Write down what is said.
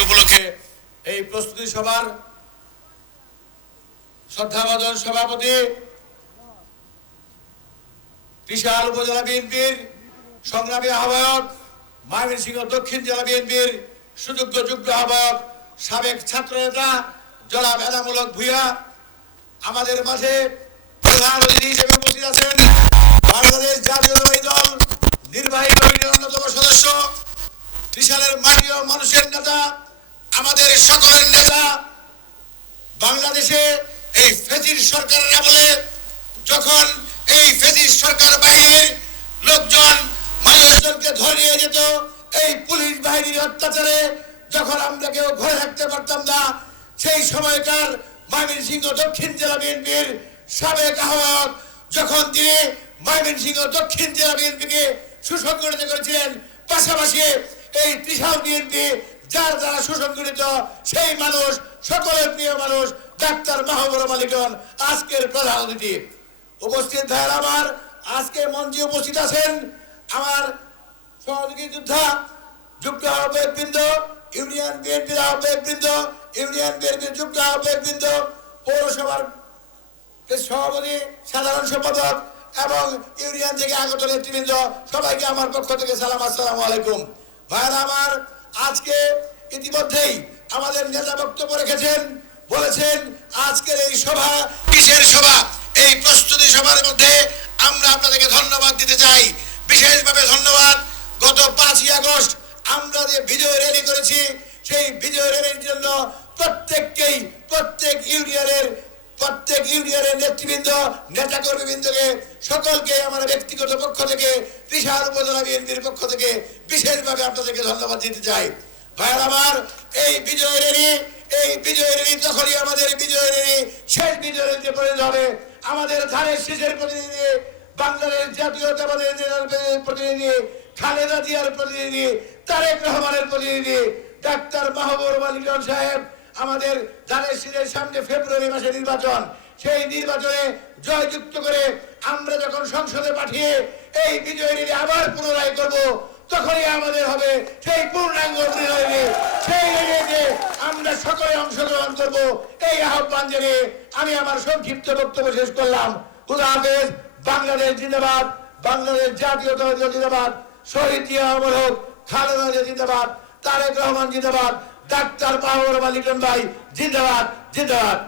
উপলক্ষে এই প্রস্তুতি সভার উপজেলা সংগ্রামী আহ্বায়ক ময়মনসিংহ দক্ষিণ জেলা বিএনপির সুযোগ্য যুগ্ম আহ্বায়ক, সাবেক ছাত্র নেতা জনাব এনামূলক ভূয়া আমাদের মাঝে প্রধান অতিথি হিসেবে উপস্থিত আছেন বাংলাদেশ জাতীয়তাবাদী দল নির্বাহী কমিটির অন্যতম সদস্য ত্রিশালের মাটি ও মানুষের নেতা, আমাদের সকলের নেতা, বাংলাদেশে এই ফেজির সরকারের আমলে যখন এই ফেজির সরকার বাহিনীর লোকজন মানুষজনকে ধরে যেত এই পুলিশ বাহিনীর অত্যাচারে যখন আমরা কেউ ঘরে থাকতে পারতাম না, সেই সময়কার ময়মনসিংহ দক্ষিণ জেলা বিএনপির সাবেক আহ্বায়ক যখন তিনি ময়মনসিংহ দক্ষিণ জেলা বিএনপিকে সুসংগঠিত করেছিলেন, পাশাপাশি এই ত্রিশাল বিএনপি, যার দ্বারা সুসংগঠিত সেই মানুষ, সকলের প্রিয় মানুষ, ডাক্তার মাহবুর মালিকন আজকের প্রধান অতিথি। উপস্থিত ভাইয়ের আমার, আজকে মঞ্চে উপস্থিত আছেন আমার সহযোগী যোদ্ধা যুক্ত আহ্বায়ক বৃন্দ, ইউনিয়ন বিএনপির আহ্বায়ক বৃন্দ, ইউনিয়ন বিএনপির যুক্ত আহ্বায়ক বৃন্দ, পৌরসভার সভাপতি, সাধারণ সম্পাদক এবং ইউনিয়ন থেকে আগত নেতৃবৃন্দ, সবাইকে আমার পক্ষ থেকে সালাম, আসসালামু আলাইকুম। ভাইরা আমার আজকে ইতিমধ্যেই আমাদের নেতা বক্তব্য রেখেছেন, বলেছেন, আজকের এই সভা কিসের সভা? এই প্রস্তুতি সভার মধ্যে আমরা আপনাদেরকে ধন্যবাদ দিতে চাই। বিশেষভাবে ধন্যবাদ, গত পাঁচই আগস্ট আমরা যে বিজয় র্যালি করেছি, সেই বিজয় র্যালির জন্য প্রত্যেককেই, প্রত্যেক ইউনিয়নের প্রত্যেক ইউনিয়নের নেতৃবৃন্দ নেতা কর্মীবৃন্দকে সকলকে আমার ব্যক্তিগত পক্ষ থেকে বিশাল উপজেলা বিএনপির পক্ষ থেকে বিশেষভাবে আপনাদেরকে ধন্যবাদ দিতে চাই। ভাইয়ের আমার, এই বিজয় র্যালি এই বিজয় র্যালি তখনই আমাদের বিজয় র্যালি শেষ বিজয় র্যালিতে পরিণত হবে। আমাদের ধানের শীষের প্রতিনিধি বাংলাদেশ জাতীয়তাবাদের প্রতিনিধি, খালেদা জিয়ার প্রতিনিধি, তারেক রহমানের প্রতিনিধি, ডাক্তার মাহবুব মালিকন সাহেব আমাদের ধানের শীষের সামনে ফেব্রুয়ারি মাসে নির্বাচন, সেই নির্বাচনে জয়যুক্ত করে আমরা যখন সংসদে পাঠিয়ে এই বিজয় আবার পুনরায় করব, তখনই আমাদের হবে সেই পূর্ণাঙ্গ সেই আমরা সকলে অংশগ্রহণ করব, এই আহ্বান জানিয়ে আমি আমার সংক্ষিপ্ত বক্তব্য শেষ করলাম। খুদা হাফেজ, বাংলাদেশ জিন্দাবাদ, বাংলাদেশ জাতীয়তাবাদী জিন্দাবাদ, শহীদ জিয়া হোক, খালেদা জিন্দাবাদ, তারেক রহমান জিন্দাবাদ চার আলী লিটন ভাই জিন্দাবাদ জিন্দাবাদ